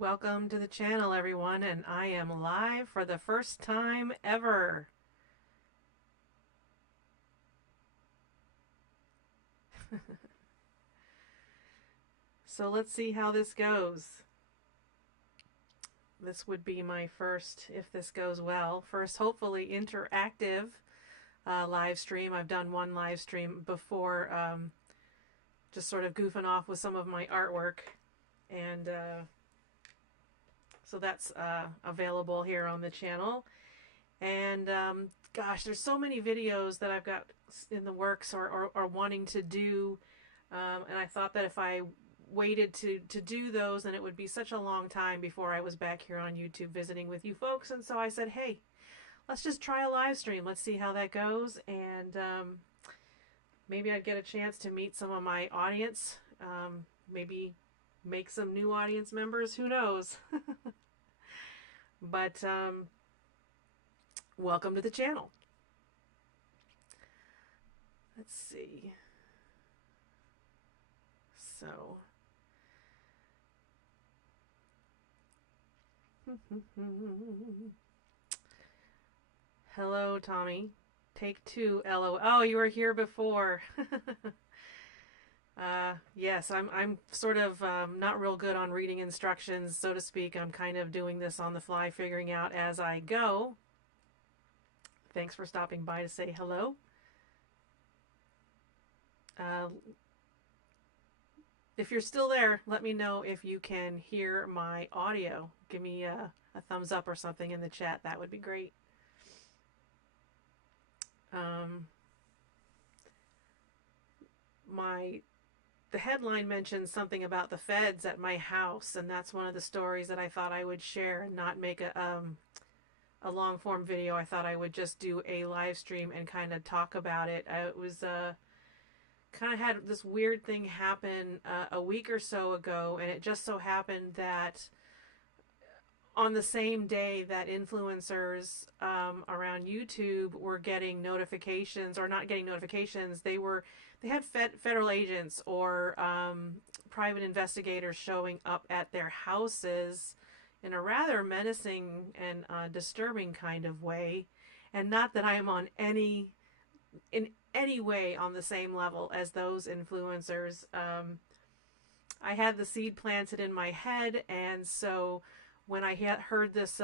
Welcome to the channel, everyone, and I am live for the first time ever. So let's see how this goes. This would be my first, if this goes well, first hopefully interactive live stream. I've done one live stream before, just sort of goofing off with some of my artwork, and so that's available here on the channel. And gosh, there's so many videos that I've got in the works or wanting to do, and I thought that if I waited to do those, then it would be such a long time before I was back here on YouTube visiting with you folks. And so I said, hey, let's just try a live stream. Let's see how that goes, and maybe I'd get a chance to meet some of my audience, maybe make some new audience members, who knows. But welcome to the channel. Let's see. So hello, Tommy. Take two, LO. Oh, you were here before. Yes, I'm sort of not real good on reading instructions, so to speak. I'm kind of doing this on the fly, figuring out as I go. Thanks for stopping by to say hello. If you're still there, let me know if you can hear my audio. Give me a thumbs up or something in the chat. That would be great. The headline mentions something about the feds at my house, and that's one of the stories that I thought I would share and not make a long form video. I thought I would just do a live stream and kind of talk about it. It was kind of had this weird thing happen a week or so ago, and it just so happened that on the same day that influencers around YouTube were getting notifications, or not getting notifications, they had federal agents or private investigators showing up at their houses in a rather menacing and disturbing kind of way. And not that I am in any way on the same level as those influencers. I had the seed planted in my head, and so when I heard this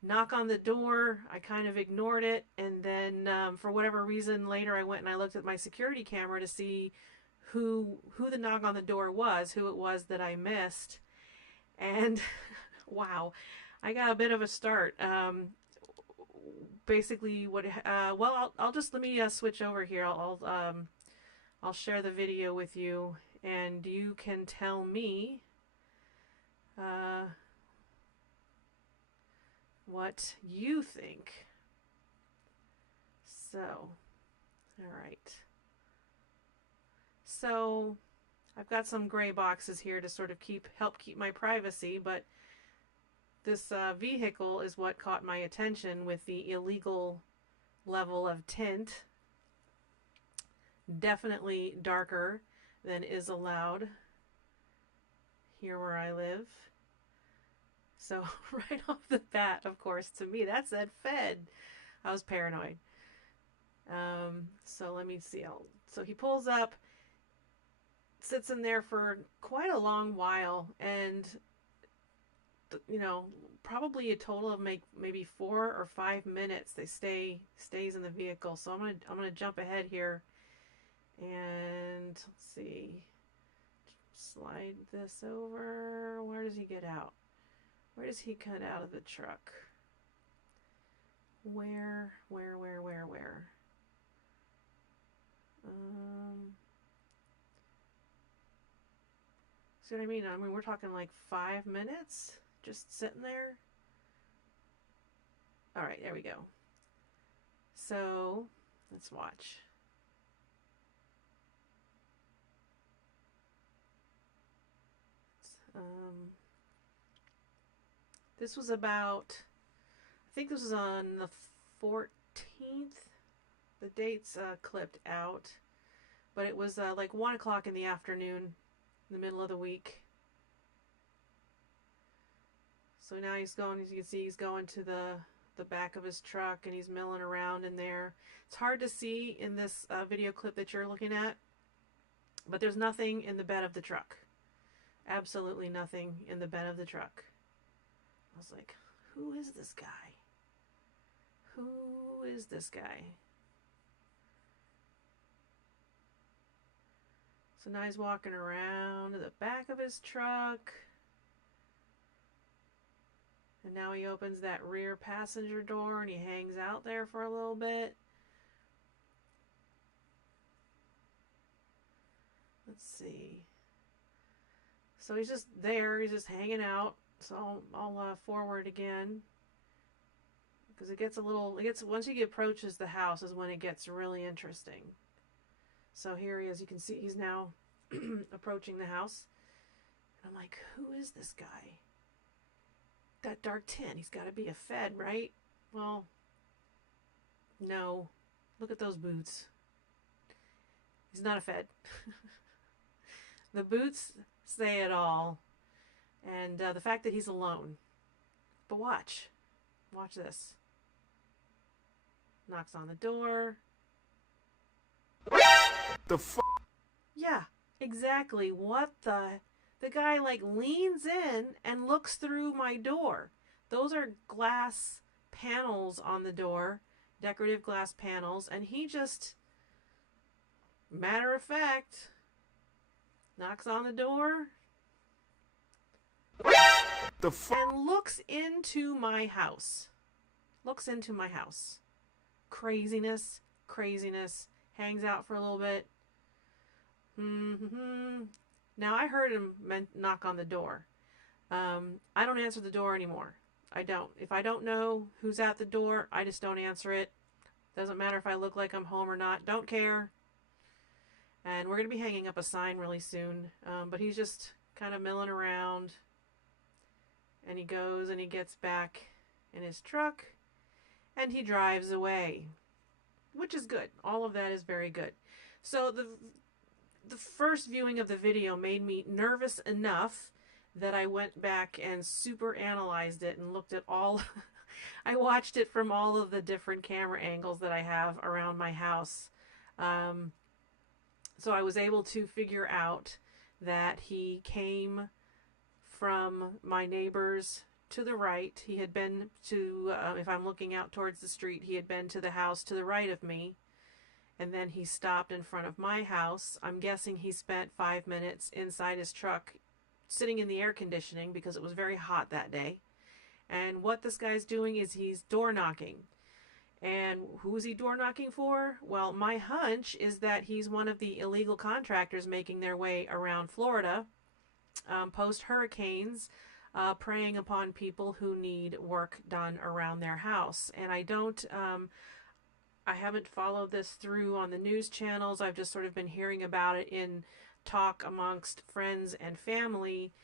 knock on the door, I kind of ignored it, and then for whatever reason later I went and I looked at my security camera to see who the knock on the door was, who it was that I missed. And wow, I got a bit of a start. Basically what well, I'll just let me switch over here. I'll share the video with you, and you can tell me what you think. So, all right. So, I've got some gray boxes here to sort of help keep my privacy, but this vehicle is what caught my attention with the illegal level of tint. Definitely darker than is allowed here where I live. So right off the bat, of course, to me, that said Fed. I was paranoid. So let me see. So he pulls up, sits in there for quite a long while, and you know, probably a total of maybe 4 or 5 minutes they stays in the vehicle. So I'm gonna jump ahead here, and let's see, slide this over. Where does he get out? Where does he cut out of the truck? Where? See what I mean? I mean, we're talking like 5 minutes just sitting there. All right, there we go. So let's watch. This was about, I think this was on the 14th. The date's clipped out, but it was like 1 o'clock in the afternoon, in the middle of the week. So now he's going, as you can see, he's going to the back of his truck and he's milling around in there. It's hard to see in this video clip that you're looking at, but there's nothing in the bed of the truck. Absolutely nothing in the bed of the truck. I was like, who is this guy? Who is this guy? So now he's walking around to the back of his truck. And now he opens that rear passenger door and he hangs out there for a little bit. Let's see. So he's just there. He's just hanging out. So I'll forward again. Because it gets a little, once he approaches the house is when it gets really interesting. So here he is. You can see he's now approaching the house. And I'm like, who is this guy? That dark tin. He's got to be a Fed, right? Well, no. Look at those boots. He's not a Fed. The boots say it all. And the fact that he's alone. But watch. Watch this. Knocks on the door. The fuck? Yeah, exactly. What the... The guy like leans in and looks through my door. Those are glass panels on the door, decorative glass panels, and he just, matter of fact, knocks on the door The fuck? and looks into my house. Looks into my house. Craziness, craziness. Hangs out for a little bit. Now, I heard him knock on the door. I don't answer the door anymore. I don't. If I don't know who's at the door, I just don't answer it. Doesn't matter if I look like I'm home or not. Don't care. And we're going to be hanging up a sign really soon. But he's just kind of milling around. And he goes and he gets back in his truck. And he drives away. Which is good. All of that is very good. So the first viewing of the video made me nervous enough that I went back and super analyzed it and looked at all I watched it from all of the different camera angles that I have around my house. So I was able to figure out that he came from my neighbor's to the right. He had been to, if I'm looking out towards the street, he had been to the house to the right of me. And then he stopped in front of my house. I'm guessing he spent 5 minutes inside his truck sitting in the air conditioning because it was very hot that day. And what this guy's doing is he's door knocking. And who is he door knocking for? Well, my hunch is that he's one of the illegal contractors making their way around Florida post-hurricanes, preying upon people who need work done around their house. And I haven't followed this through on the news channels. I've just sort of been hearing about it in talk amongst friends and family,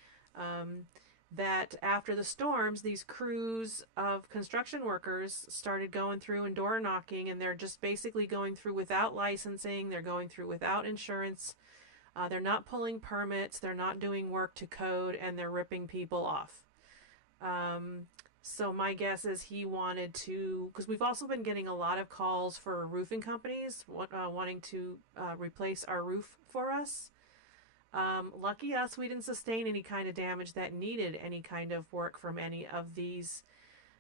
that after the storms, these crews of construction workers started going through and door knocking, and they're just basically going through without licensing. They're going through without insurance. They're not pulling permits. They're not doing work to code, and they're ripping people off. So my guess is he wanted to, because we've also been getting a lot of calls for roofing companies wanting to replace our roof for us. Lucky us, we didn't sustain any kind of damage that needed any kind of work from any of these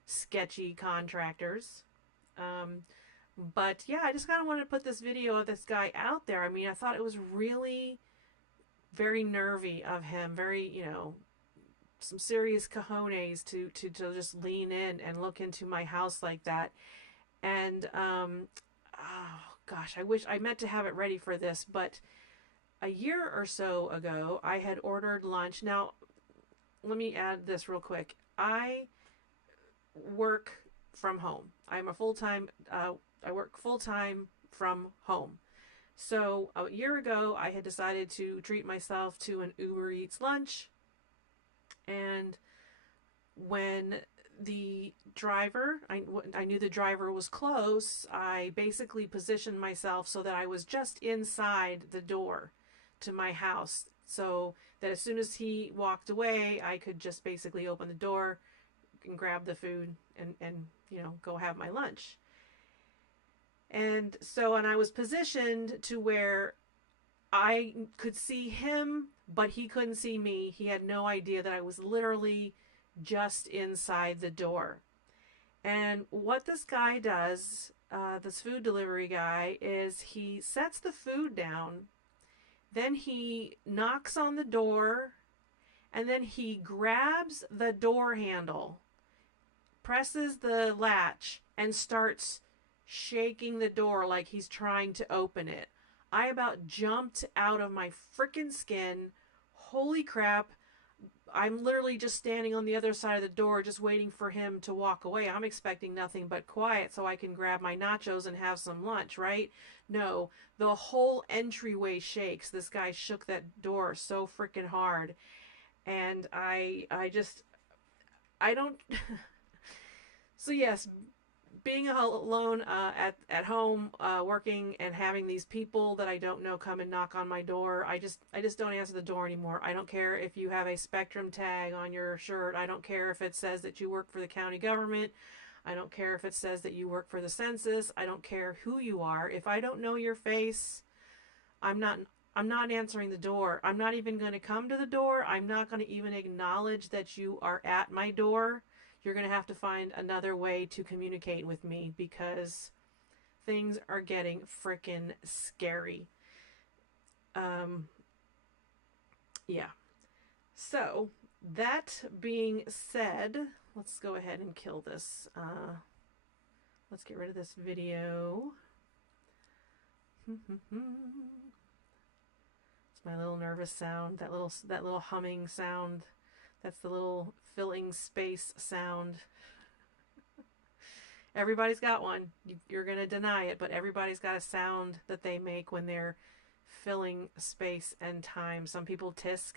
sketchy contractors. But yeah, I just kind of wanted to put this video of this guy out there. I mean, I thought it was really very nervy of him, very, some serious cojones to just lean in and look into my house like that. And oh gosh, I wish I meant to have it ready for this, but a year or so ago I had ordered lunch. Now let me add this real quick. I work from home. I'm a full-time I work full-time from home. So a year ago I had decided to treat myself to an Uber Eats lunch. And when the driver, I knew the driver was close, I basically positioned myself so that I was just inside the door to my house, so that as soon as he walked away, I could just basically open the door, and grab the food and go have my lunch. And so, and I was positioned to where I could see him, but he couldn't see me. He had no idea that I was literally just inside the door. And what this guy does, this food delivery guy, is he sets the food down, then he knocks on the door, and then he grabs the door handle, presses the latch, and starts shaking the door like he's trying to open it. I about jumped out of my freaking skin. Holy crap. I'm literally just standing on the other side of the door just waiting for him to walk away. I'm expecting nothing but quiet so I can grab my nachos and have some lunch, right? No, the whole entryway shakes. This guy shook that door so freaking hard. And I don't. So, yes, being alone at home, working and having these people that I don't know come and knock on my door, I just don't answer the door anymore. I don't care if you have a Spectrum tag on your shirt. I don't care if it says that you work for the county government. I don't care if it says that you work for the census. I don't care who you are. If I don't know your face, I'm not I'm not answering the door. I'm not even going to come to the door. I'm not going to even acknowledge that you are at my door. You're going to have to find another way to communicate with me because things are getting freaking scary. Yeah. So, that being said, let's go ahead and kill this. Let's get rid of this video. It's my little nervous sound, that little humming sound. That's the little filling space sound. Everybody's got one. You're going to deny it, but everybody's got a sound that they make when they're filling space and time. Some people tisk,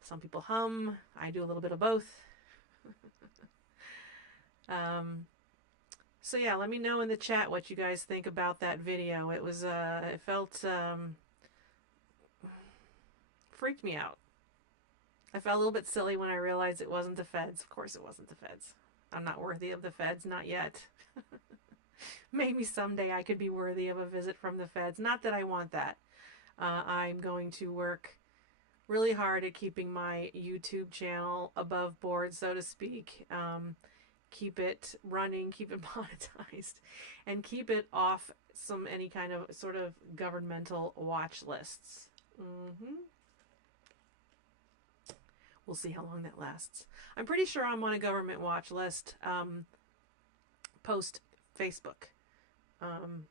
some people hum. I do a little bit of both. So yeah, let me know in the chat what you guys think about that video. It felt, freaked me out. I felt a little bit silly when I realized it wasn't the feds. Of course it wasn't the feds. I'm not worthy of the feds, not yet. Maybe someday I could be worthy of a visit from the feds. Not that I want that. I'm going to work really hard at keeping my YouTube channel above board, so to speak. Keep it running, keep it monetized, and keep it off any kind of sort of governmental watch lists. We'll see how long that lasts. I'm pretty sure I'm on a government watch list post Facebook. I'm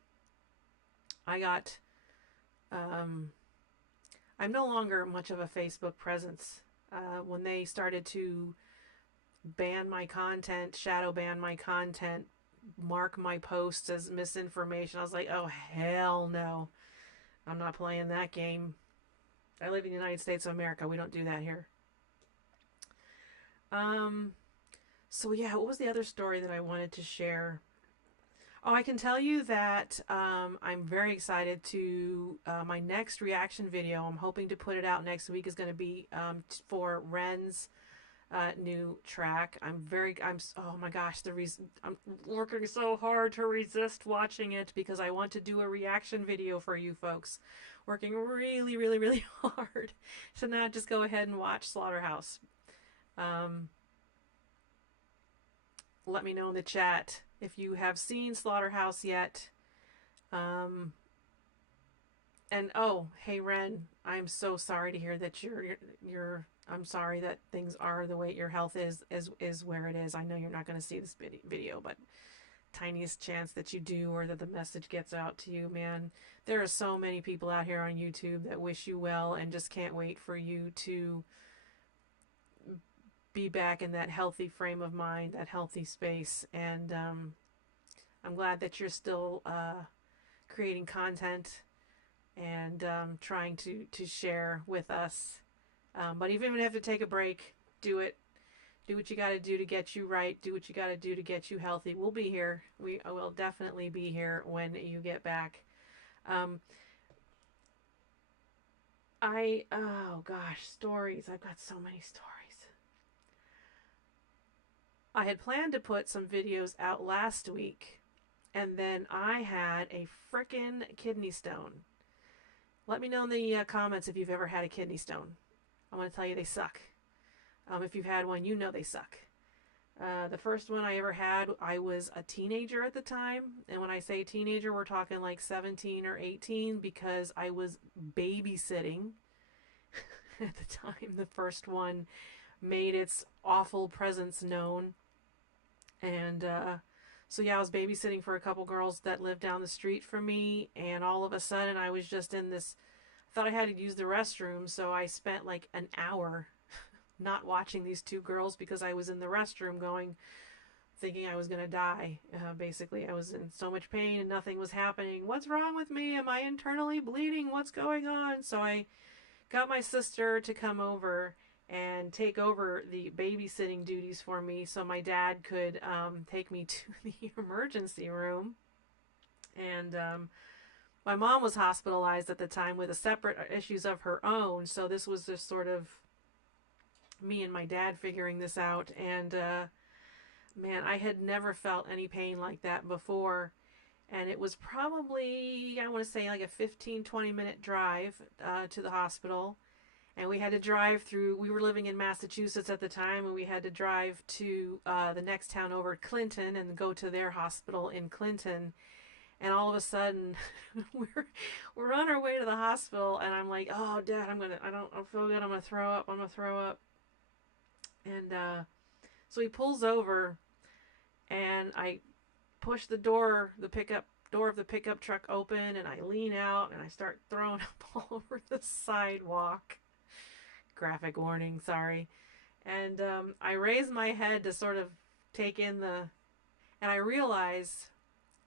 no longer much of a Facebook presence. When they started to ban my content, shadow ban my content, mark my posts as misinformation, I was like, oh, hell no. I'm not playing that game. I live in the United States of America. We don't do that here. So yeah, what was the other story that I wanted to share? Oh, I can tell you that I'm very excited to my next reaction video. I'm hoping to put it out next week. Is going to be for Ren's new track. Oh my gosh, I'm working so hard to resist watching it because I want to do a reaction video for you folks. Working really, really, really hard to not just go ahead and watch Slaughterhouse. Let me know in the chat if you have seen Slaughterhouse yet. And oh, hey Ren, I'm so sorry to hear that I'm sorry that things are the way your health is where it is. I know you're not going to see this video, but tiniest chance that you do or that the message gets out to you, man. There are so many people out here on YouTube that wish you well and just can't wait for you to be back in that healthy frame of mind, that healthy space. And I'm glad that you're still creating content and trying to share with us. But even if you have to take a break, do it. Do what you got to do to get you right. Do what you got to do to get you healthy. We'll be here. We will definitely be here when you get back. Oh gosh, stories. I've got so many stories. I had planned to put some videos out last week, and then I had a frickin' kidney stone. Let me know in the comments if you've ever had a kidney stone. I'm going to tell you they suck. If you've had one, you know they suck. The first one I ever had, I was a teenager at the time. And when I say teenager, we're talking like 17 or 18 because I was babysitting at the time the first one made its awful presence known. And so, yeah, I was babysitting for a couple girls that lived down the street from me. And all of a sudden, I was just in this, I thought I had to use the restroom. So I spent like an hour not watching these two girls because I was in the restroom going, thinking I was going to die. Basically, I was in so much pain and nothing was happening. What's wrong with me? Am I internally bleeding? What's going on? So I got my sister to come over and take over the babysitting duties for me so my dad could take me to the emergency room. And my mom was hospitalized at the time with a separate issues of her own. So this was just sort of me and my dad figuring this out. And man, I had never felt any pain like that before. And it was probably, I want to say, like a 15-20 minute drive to the hospital. And we had to drive through, we were living in Massachusetts at the time, and we had to drive to the next town over, Clinton, and go to their hospital in Clinton. And all of a sudden, we're on our way to the hospital, and I'm like, oh, Dad, I don't feel good, I'm gonna throw up. And so he pulls over, and I push the door of the pickup truck open, and I lean out, and I start throwing up all over the sidewalk. Graphic warning, sorry. And I raise my head to sort of take in and I realize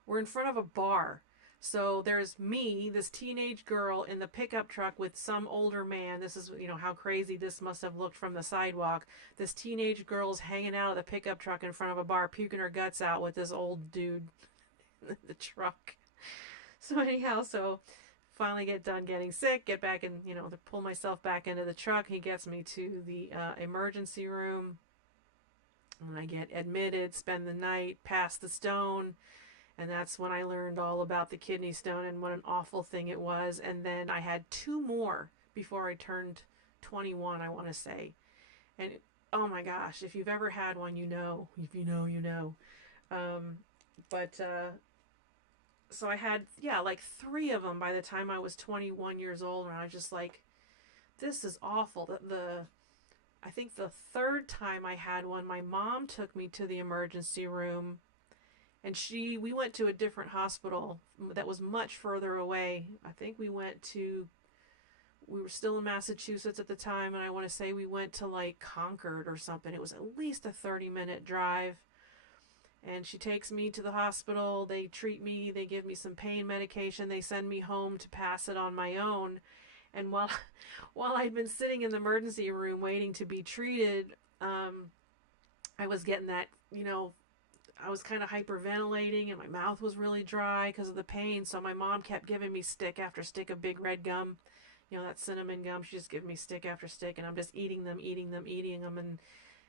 we're in front of a bar. So there's me, this teenage girl, in the pickup truck with some older man. This is, how crazy this must have looked from the sidewalk. This teenage girl's hanging out of the pickup truck in front of a bar, puking her guts out with this old dude in the truck. So anyhow, finally get done getting sick, get back in, to pull myself back into the truck. He gets me to the emergency room. When I get admitted, spend the night, pass the stone. And that's when I learned all about the kidney stone and what an awful thing it was. And then I had two more before I turned 21, I want to say. And oh my gosh, if you've ever had one, you know. If you know, you know. So I had, like 3 of them by the time I was 21 years old. And I was just like, this is awful. I think the third time I had one, my mom took me to the emergency room. And we went to a different hospital that was much further away. I think we were still in Massachusetts at the time. And I want to say we went to like Concord or something. It was at least a 30-minute drive. And she takes me to the hospital. They treat me. They give me some pain medication. They send me home to pass it on my own. And while I'd been sitting in the emergency room waiting to be treated, I was getting that, I was kind of hyperventilating and my mouth was really dry because of the pain. So my mom kept giving me stick after stick of Big Red gum, that cinnamon gum. She just gave me stick after stick, and I'm just eating them. And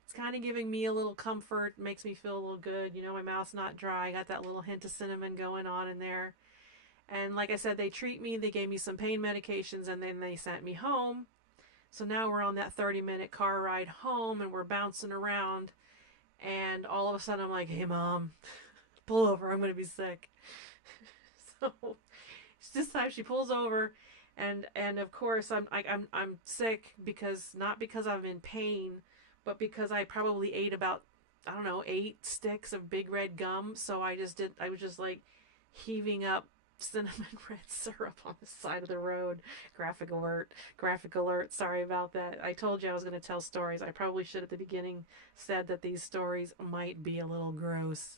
it's kind of giving me a little comfort, makes me feel a little good. My mouth's not dry. I got that little hint of cinnamon going on in there. And like I said, they treat me. They gave me some pain medications, and then they sent me home. So now we're on that 30-minute car ride home, and we're bouncing around. And all of a sudden, I'm like, "Hey, Mom, pull over. I'm going to be sick." So it's this time she pulls over, and of course I'm sick not because I'm in pain, but because I probably ate about, I don't know, 8 sticks of Big Red gum. So I was just like heaving up cinnamon red syrup on the side of the road. Graphic alert. Sorry about that. I told you I was going to tell stories. I probably should at the beginning said that these stories might be a little gross.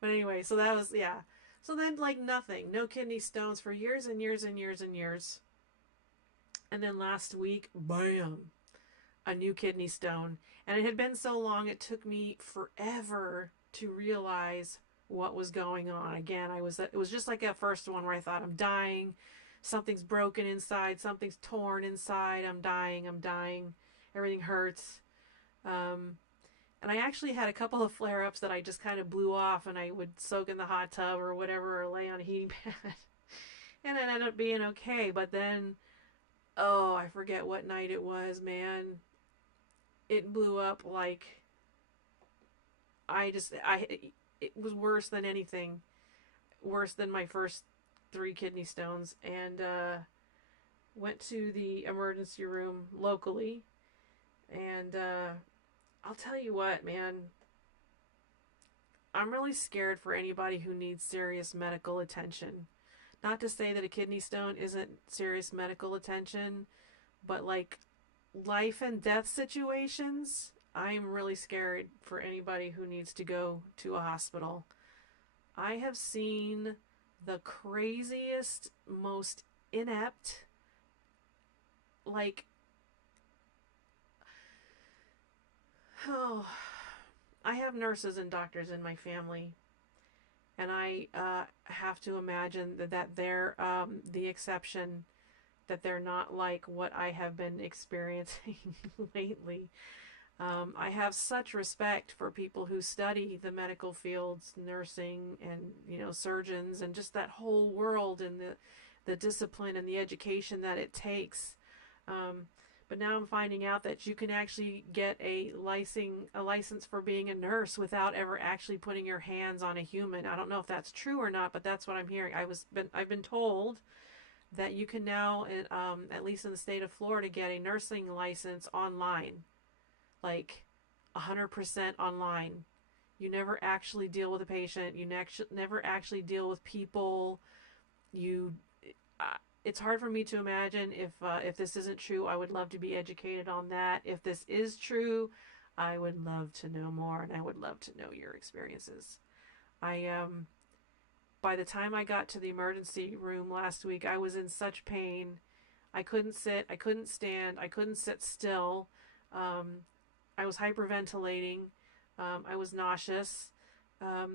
But anyway, so that was, yeah. So then, like, nothing. No kidney stones for years and years and years and years. And then last week, bam, a new kidney stone. And it had been so long, it took me forever to realize what was going on. Again, it was just like that first one where I thought, I'm dying. Something's broken inside. Something's torn inside. I'm dying. Everything hurts. And I actually had a couple of flare ups that I just kind of blew off, and I would soak in the hot tub or whatever, or lay on a heating pad. And it ended up being okay. But then, oh, I forget what night it was, man. It blew up like it was worse than anything, worse than my first three kidney stones. And went to the emergency room locally. And I'll tell you what, man, I'm really scared for anybody who needs serious medical attention. Not to say that a kidney stone isn't serious medical attention, but like life and death situations, I'm really scared for anybody who needs to go to a hospital. I have seen the craziest, most inept, like, oh, I have nurses and doctors in my family, and I have to imagine that they're the exception, that they're not like what I have been experiencing lately. I have such respect for people who study the medical fields, nursing, and surgeons, and just that whole world, and the discipline and the education that it takes. Um, but now I'm finding out that you can actually get a license for being a nurse without ever actually putting your hands on a human. I don't know if that's true or not, but that's what I'm hearing. I've been told that you can now, at least in the state of Florida, get a nursing license online, like 100% online. You never actually deal with a patient. You never actually deal with people. You, it's hard for me to imagine if this isn't true. I would love to be educated on that. If this is true, I would love to know more, and I would love to know your experiences. I By the time I got to the emergency room last week, I was in such pain. I couldn't sit. I couldn't stand. I couldn't sit still. I was hyperventilating. I was nauseous.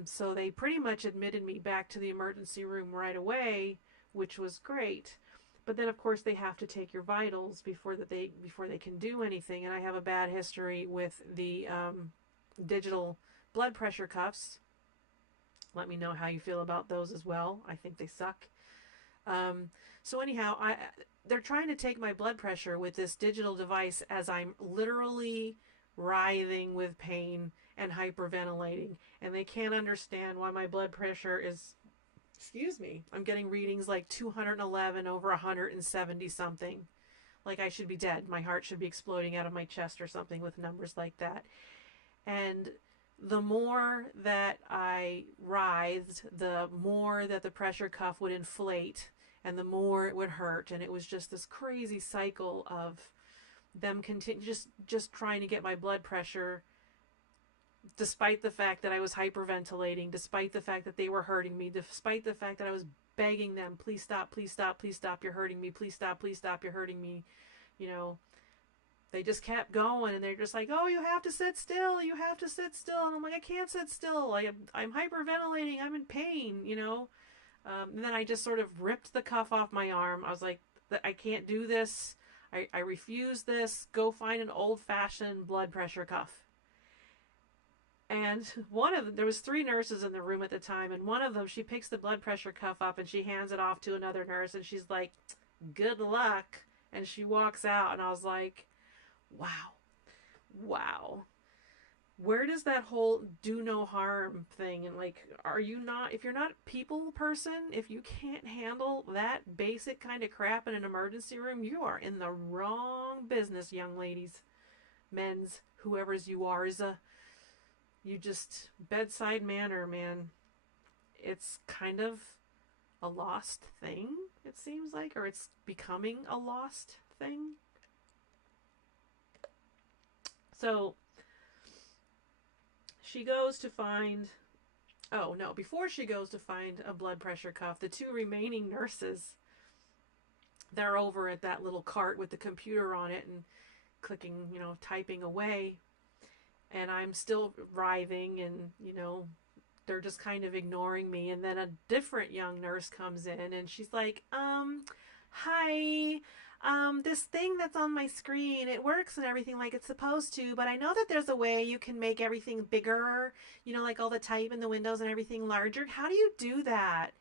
So they pretty much admitted me back to the emergency room right away, which was great. But then, of course, they have to take your vitals before they can do anything. And I have a bad history with the digital blood pressure cuffs. Let me know how you feel about those as well. I think they suck. So anyhow, they're trying to take my blood pressure with this digital device as I'm literally writhing with pain and hyperventilating, and they can't understand why my blood pressure is, excuse me, I'm getting readings like 211 over 170 something. Like I should be dead. My heart should be exploding out of my chest or something with numbers like that. And the more that I writhed, the more that the pressure cuff would inflate and the more it would hurt. And it was just this crazy cycle of them continue just trying to get my blood pressure, despite the fact that I was hyperventilating, despite the fact that they were hurting me, despite the fact that I was begging them, please stop, please stop, please stop, you're hurting me, please stop, you're hurting me. You know, they just kept going, and they're just like, oh, you have to sit still, you have to sit still. And I'm like, I can't sit still. I'm hyperventilating, I'm in pain, And then I just sort of ripped the cuff off my arm. I was like, I can't do this. I refuse this. Go find an old-fashioned blood pressure cuff. And there was 3 nurses in the room at the time, and one of them, she picks the blood pressure cuff up and she hands it off to another nurse, and she's like, good luck. And she walks out, and I was like, wow. Where does that whole do no harm thing, and like, if you're not a people person, if you can't handle that basic kind of crap in an emergency room, you are in the wrong business, young ladies, men's, whoever's you are, you just, bedside manner, man. It's kind of a lost thing, it seems like, or it's becoming a lost thing. So she goes to find, oh no, before she goes to find a blood pressure cuff, the 2 remaining nurses, they're over at that little cart with the computer on it and clicking, typing away. And I'm still writhing, and they're just kind of ignoring me. And then a different young nurse comes in, and she's like, Hi, this thing that's on my screen, it works and everything like it's supposed to, but I know that there's a way you can make everything bigger, like all the type in the windows and everything larger. How do you do that?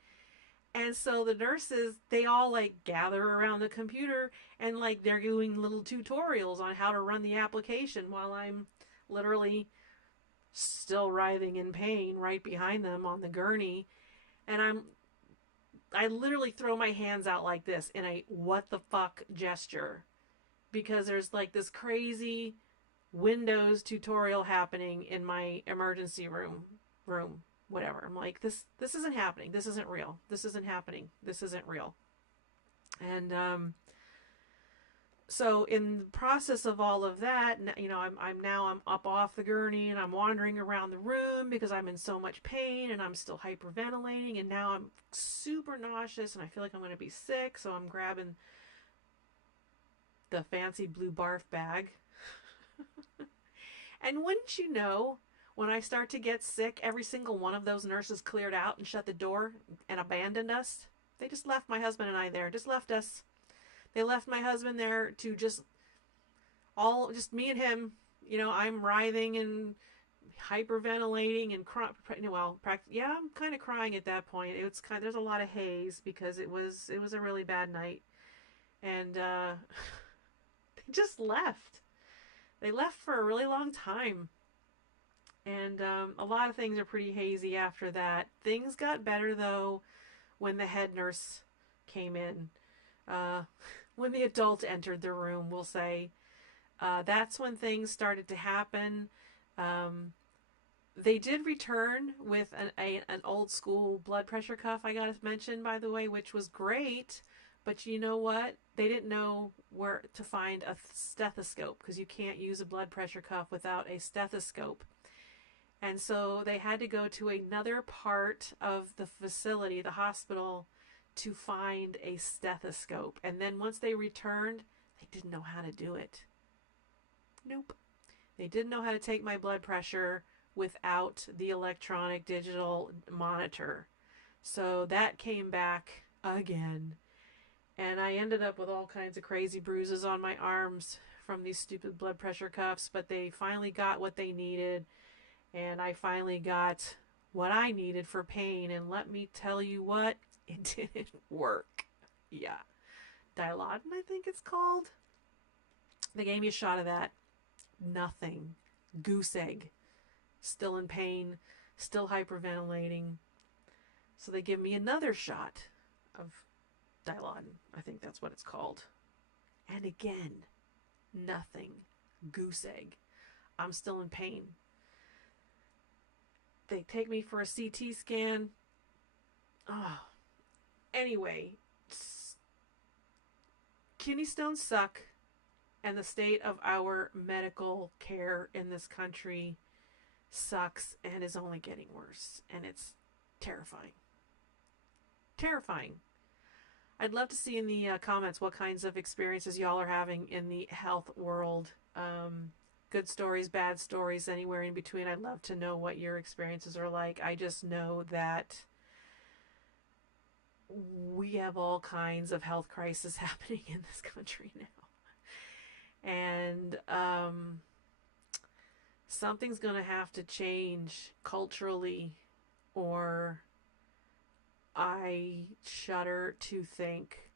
And so the nurses, they all like gather around the computer and like they're doing little tutorials on how to run the application while I'm literally still writhing in pain right behind them on the gurney. And I literally throw my hands out like this in a what the fuck gesture because there's like this crazy Windows tutorial happening in my emergency room, whatever. I'm like, this isn't happening. This isn't real. This isn't happening. This isn't real. And so in the process of all of that, I'm up off the gurney and I'm wandering around the room because I'm in so much pain and I'm still hyperventilating, and now I'm super nauseous and I feel like I'm going to be sick. So I'm grabbing the fancy blue barf bag. And wouldn't you know, when I start to get sick, every single one of those nurses cleared out and shut the door and abandoned us. They just left my husband and I there, just left us. They left my husband there to just me and him. I'm writhing and hyperventilating and I'm kind of crying at that point. There's a lot of haze because it was a really bad night, and they just left. They left for a really long time, and a lot of things are pretty hazy after that. Things got better though when the head nurse came in. Uh, when the adult entered the room, we'll say, that's when things started to happen. Um, they did return with an old school blood pressure cuff, I gotta mention, by the way, which was great. But you know what? They didn't know where to find a stethoscope because you can't use a blood pressure cuff without a stethoscope. And so they had to go to another part of the facility, the hospital, to find a stethoscope. And then once they returned, they didn't know how to do it. Nope. They didn't know how to take my blood pressure without the electronic digital monitor. So that came back again. And I ended up with all kinds of crazy bruises on my arms from these stupid blood pressure cuffs. But they finally got what they needed. And I finally got what I needed for pain. And let me tell you what, it didn't work. Yeah. Dilaudid, I think it's called. They gave me a shot of that. Nothing. Goose egg. Still in pain. Still hyperventilating. So they give me another shot of Dilaudid. I think that's what it's called. And again, nothing. Goose egg. I'm still in pain. They take me for a CT scan. Oh. Anyway, kidney stones suck, and the state of our medical care in this country sucks and is only getting worse, and it's terrifying. Terrifying. I'd love to see in the comments what kinds of experiences y'all are having in the health world. Good stories, bad stories, anywhere in between. I'd love to know what your experiences are like. I just know that we have all kinds of health crises happening in this country now. And something's going to have to change culturally, or I shudder to think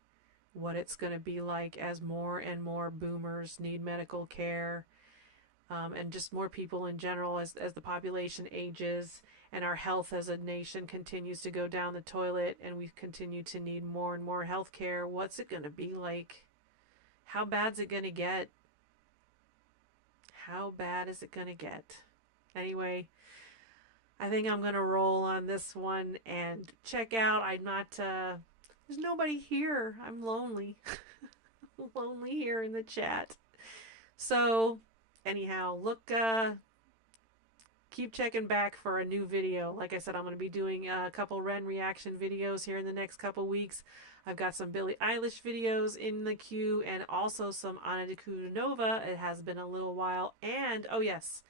what it's going to be like as more and more boomers need medical care, and just more people in general as the population ages and our health as a nation continues to go down the toilet and we continue to need more and more health care. What's it going to be like? How bad's it going to get? How bad is it going to get? Anyway, I think I'm going to roll on this one and check out. I'm not, there's nobody here. I'm lonely. Lonely here in the chat. So, anyhow, keep checking back for a new video. Like I said, I'm going to be doing a couple Ren reaction videos here in the next couple weeks. I've got some Billie Eilish videos in the queue and also some Anna Nova. It has been a little while. And, oh yes,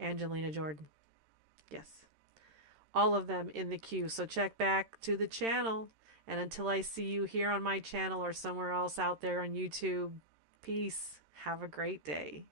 Angelina Jordan. Yes. All of them in the queue. So check back to the channel And until I see you here on my channel or somewhere else out there on YouTube, peace. Have a great day.